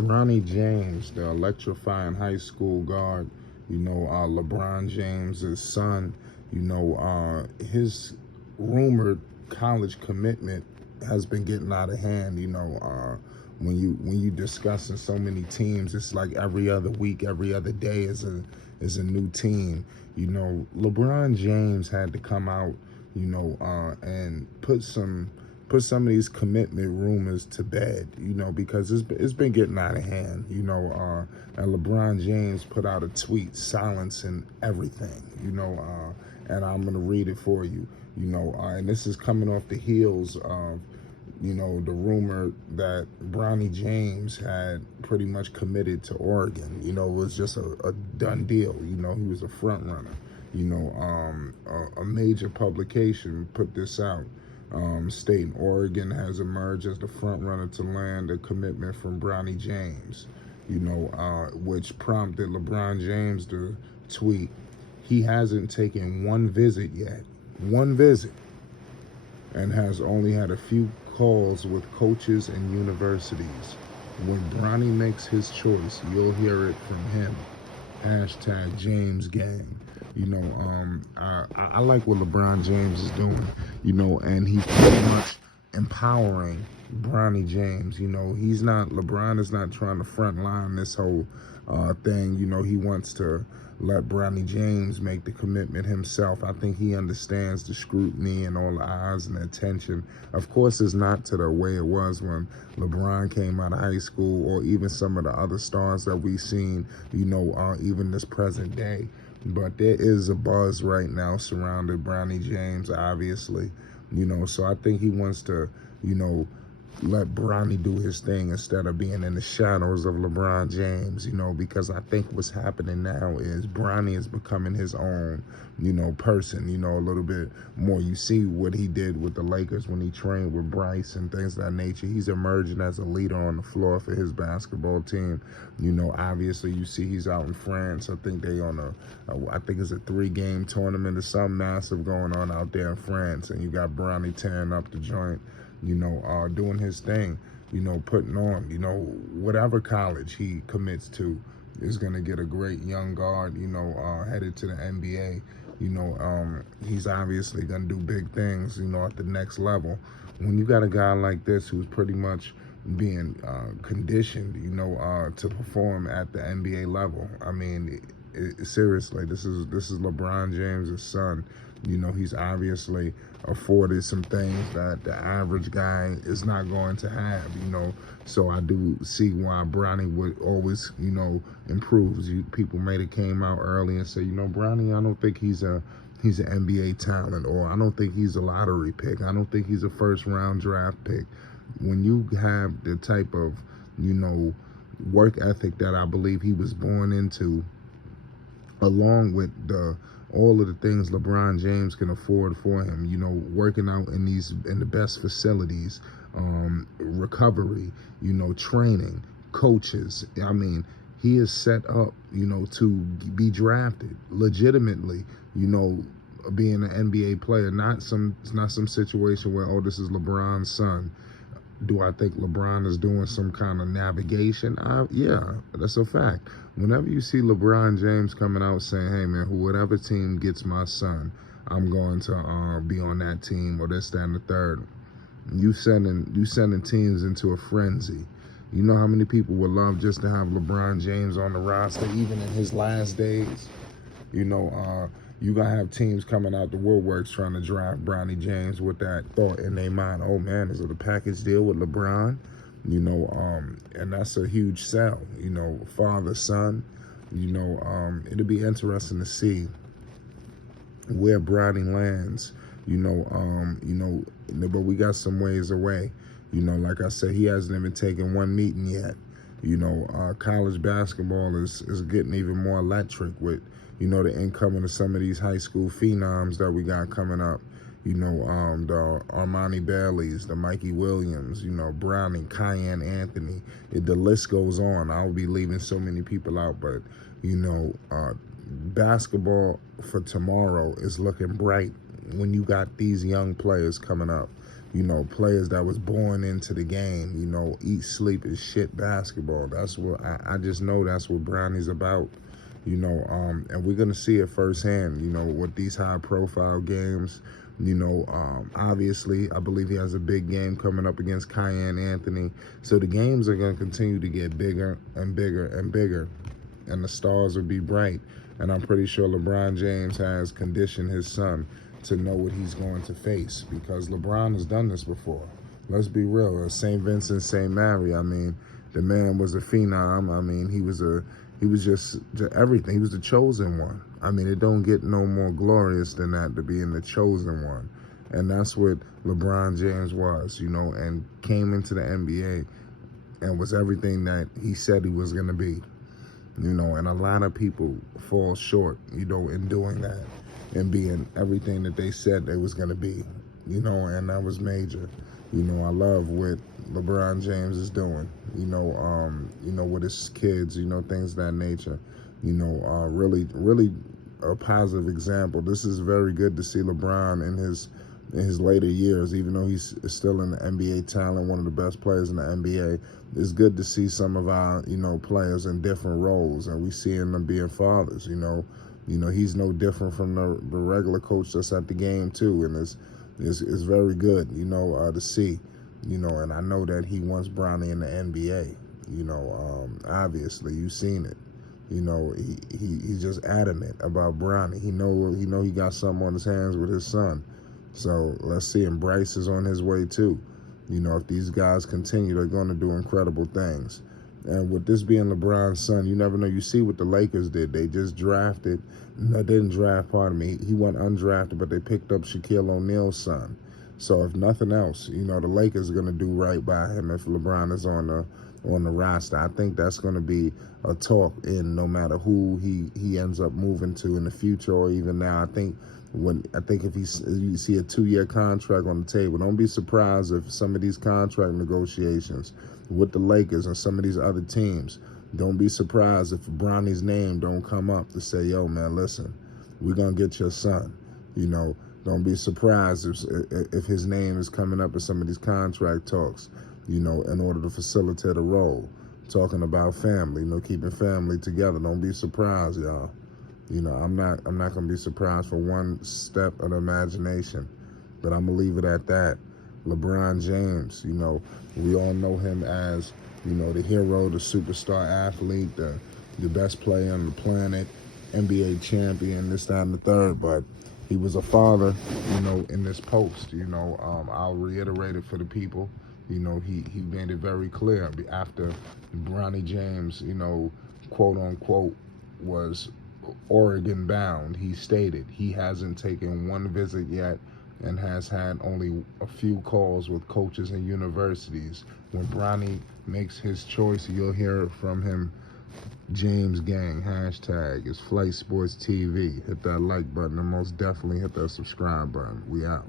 Bronny James, the electrifying high school guard, LeBron James' son, his rumored college commitment has been getting out of hand. When you discussing so many teams, it's like every other week, every other day is a new team. LeBron James had to come out, and put some of these commitment rumors to bed, because it's been getting out of hand, and LeBron James put out a tweet silencing everything, and I'm going to read it for you, and this is coming off the heels of, the rumor that Bronny James had pretty much committed to Oregon. It was just a done deal. He was a front runner. A major publication put this out, stating Oregon has emerged as the front runner to land a commitment from Bronny James, which prompted LeBron James to tweet, he hasn't taken one visit yet, and has only had a few calls with coaches and universities. When Bronny makes his choice, you'll hear it from him. Hashtag James Gang. I like what LeBron James is doing, and he's pretty much empowering Bronny James. LeBron is not trying to front line this whole thing. He wants to let Bronny James make the commitment himself. I think he understands the scrutiny and all the eyes and the attention. Of course, it's not to the way it was when LeBron came out of high school, or even some of the other stars that we've seen, even this present day. But there is a buzz right now surrounding Bronny James, obviously, so I think he wants to, let Bronny do his thing instead of being in the shadows of LeBron James, because I think what's happening now is Bronny is becoming his own, person, a little bit more. You see what he did with the Lakers when he trained with Bryce and things of that nature. He's emerging as a leader on the floor for his basketball team. Obviously you see he's out in France. I think they on I think it's a 3-game tournament or something massive going on out there in France. And you got Bronny tearing up the joint, doing his thing, putting on, whatever college he commits to is going to get a great young guard, headed to the NBA. He's obviously going to do big things, at the next level. When you got a guy like this who's pretty much being conditioned, to perform at the NBA level, I mean, seriously, this is LeBron James' son. He's obviously afforded some things that the average guy is not going to have, So I do see why Bronny would always, improve. People may have came out early and say, Bronny, I don't think he's an NBA talent, or I don't think he's a lottery pick. I don't think he's a first-round draft pick. When you have the type of, work ethic that I believe he was born into, along with all of the things LeBron James can afford for him, working out in the best facilities, recovery, training, coaches. I mean, he is set up, to be drafted legitimately, being an NBA player, not some situation where, oh, this is LeBron's son. Do I think LeBron is doing some kind of navigation? Yeah, that's a fact. Whenever you see LeBron James coming out saying, hey, man, whatever team gets my son, I'm going to be on that team, or this, that, and the third. You sending teams into a frenzy. You know how many people would love just to have LeBron James on the roster, even in his last days? You gotta have teams coming out the woodworks trying to draft Bronny James with that thought in their mind. Oh man, is it a package deal with LeBron? And that's a huge sell. Father, son. It'll be interesting to see where Bronny lands. But we got some ways away. Like I said, he hasn't even taken one meeting yet. College basketball is getting even more electric with, the incoming of some of these high school phenoms that we got coming up. The Armani Baileys, the Mikey Williams, Browning, Cayenne Anthony. The list goes on. I'll be leaving so many people out, but, basketball for tomorrow is looking bright when you got these young players coming up. you know, players that was born into the game, you know, eat, sleep, and shit basketball. That's what I just know that's what Bronny's about, you know, and we're gonna see it firsthand, you know, with these high profile games. You know, obviously, I believe he has a big game coming up against Cayenne Anthony. So the games are going to continue to get bigger and bigger and bigger, and the stars will be bright. And I'm pretty sure LeBron James has conditioned his son to know what he's going to face, because LeBron has done this before. Let's be real. St. Vincent, St. Mary. I mean, the man was a phenom. I mean, he was just everything. He was the chosen one. I mean, it don't get no more glorious than that, to be in the chosen one. And that's what LeBron James was, you know, and came into the NBA and was everything that he said he was going to be, you know, and a lot of people fall short, you know, in doing that and being everything that they said they was going to be, you know, and that was major. You know, I love what LeBron James is doing, you know, with his kids, you know, things of that nature, you know, really a positive example. This is very good to see LeBron in his later years, even though he's still in the NBA talent, one of the best players in the NBA. It's good to see some of our, you know, players in different roles, and we see them being fathers, you know. You know, he's no different from the regular coach that's at the game too, and it's very good, you know, to see, you know, and I know that he wants Bronny in the NBA, you know, obviously you've seen it, you know, he's just adamant about Bronny. He know he got something on his hands with his son, so let's see. And Bryce is on his way too. You know, if these guys continue, they're going to do incredible things. And with this being LeBron's son, you never know. You see what the Lakers did. They just drafted. No, they didn't draft, pardon me. He went undrafted, but they picked up Shaquille O'Neal's son. So if nothing else, you know, the Lakers are going to do right by him if LeBron is on the roster. I think that's going to be a talk in no matter who he ends up moving to in the future or even now. I think if you see a 2-year contract on the table, don't be surprised if some of these contract negotiations with the Lakers and some of these other teams, don't be surprised if Bronny's name don't come up to say, yo, man, listen, we're going to get your son. You know, don't be surprised if his name is coming up in some of these contract talks, you know, in order to facilitate a role. Talking about family, you know, keeping family together. Don't be surprised, y'all. You know, I'm not gonna be surprised for one step of the imagination, but I'm gonna leave it at that. LeBron James, you know, we all know him as, you know, the hero, the superstar athlete, the best player on the planet, NBA champion, this, that, and the third. But he was a father, you know, in this post. You know, I'll reiterate it for the people. You know, he made it very clear after Bronny James, you know, quote unquote, was Oregon bound. He stated he hasn't taken one visit yet and has had only a few calls with coaches and universities. When Bronny makes his choice, you'll hear from him. James Gang, hashtag is Flight Sports TV. Hit that like button and most definitely hit that subscribe button. We out.